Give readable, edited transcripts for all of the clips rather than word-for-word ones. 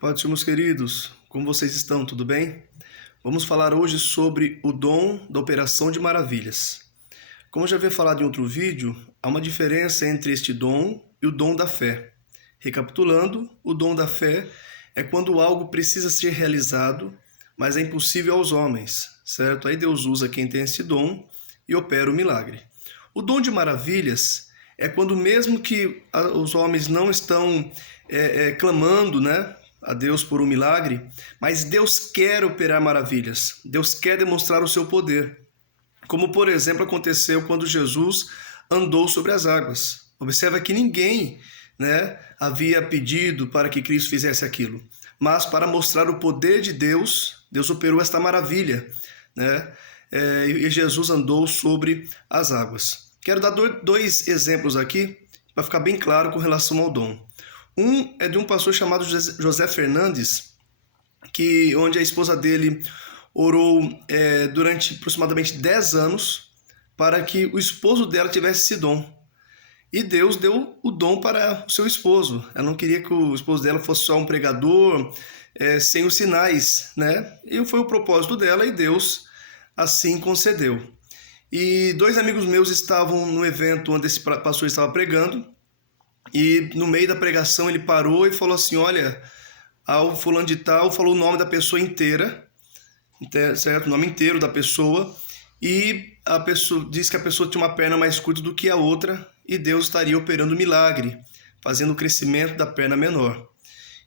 Paz do Senhor, meus queridos, como vocês estão? Tudo bem? Vamos falar hoje sobre o dom da operação de maravilhas. Como eu já havia falado em outro vídeo, há uma diferença entre este dom e o dom da fé. Recapitulando, o dom da fé é quando algo precisa ser realizado, mas é impossível aos homens, certo? Aí Deus usa quem tem esse dom e opera o milagre. O dom de maravilhas é quando mesmo que os homens não estão clamando, né, a Deus por um milagre, mas Deus quer operar maravilhas, Deus quer demonstrar o seu poder, como por exemplo aconteceu quando Jesus andou sobre as águas. Observa que ninguém, né, havia pedido para que Cristo fizesse aquilo, mas para mostrar o poder de Deus, Deus operou esta maravilha, né, e Jesus andou sobre as águas. Quero dar dois exemplos aqui para ficar bem claro com relação ao dom. Um é de um pastor chamado José Fernandes, onde a esposa dele orou durante aproximadamente 10 anos para que o esposo dela tivesse esse dom. E Deus deu o dom para o seu esposo. Ela não queria que o esposo dela fosse só um pregador sem os sinais, né? E foi o propósito dela e Deus assim concedeu. E dois amigos meus estavam no evento onde esse pastor estava pregando. E no meio da pregação ele parou e falou assim: olha, ao fulano de tal, falou o nome da pessoa inteira, certo? O nome inteiro da pessoa, e a pessoa disse que a pessoa tinha uma perna mais curta do que a outra e Deus estaria operando milagre, fazendo o crescimento da perna menor.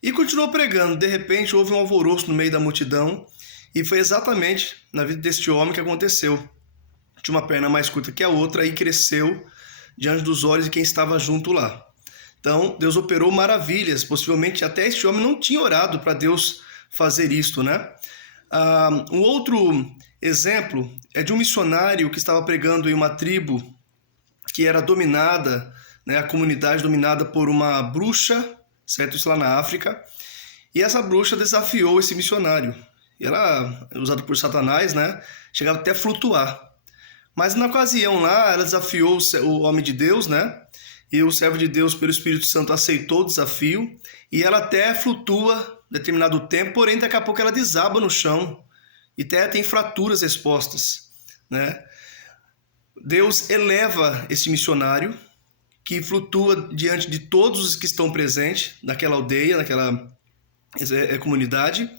E continuou pregando. De repente houve um alvoroço no meio da multidão e foi exatamente na vida deste homem que aconteceu. Tinha uma perna mais curta que a outra e cresceu diante dos olhos de quem estava junto lá. Então, Deus operou maravilhas. Possivelmente até este homem não tinha orado para Deus fazer isto, né? Um outro exemplo é de um missionário que estava pregando em uma tribo que era dominada, né, a comunidade dominada por uma bruxa, certo? Isso lá na África. E essa bruxa desafiou esse missionário. E ela, usada por Satanás, né, chegava até a flutuar. Mas na ocasião lá, ela desafiou o homem de Deus, né? E o servo de Deus, pelo Espírito Santo, aceitou o desafio e ela até flutua determinado tempo, porém daqui a pouco ela desaba no chão e até tem fraturas expostas, né? Deus eleva esse missionário que flutua diante de todos os que estão presentes naquela aldeia, naquela comunidade,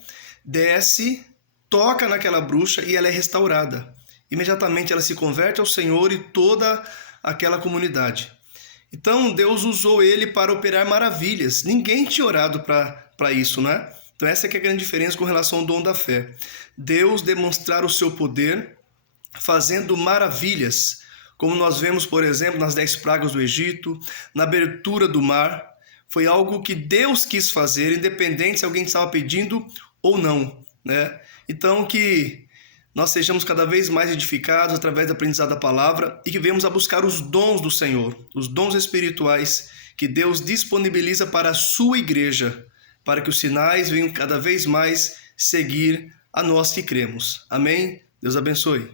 desce, toca naquela bruxa e ela é restaurada. Imediatamente ela se converte ao Senhor e toda aquela comunidade. Então, Deus usou ele para operar maravilhas. Ninguém tinha orado para isso, né? Então, essa é a grande diferença com relação ao dom da fé. Deus demonstrar o seu poder fazendo maravilhas, como nós vemos, por exemplo, nas 10 pragas do Egito, na abertura do mar. Foi algo que Deus quis fazer, independente se alguém estava pedindo ou não, né? Então, que nós sejamos cada vez mais edificados através do aprendizado da palavra e que venhamos a buscar os dons do Senhor, os dons espirituais que Deus disponibiliza para a sua igreja, para que os sinais venham cada vez mais seguir a nós que cremos. Amém? Deus abençoe.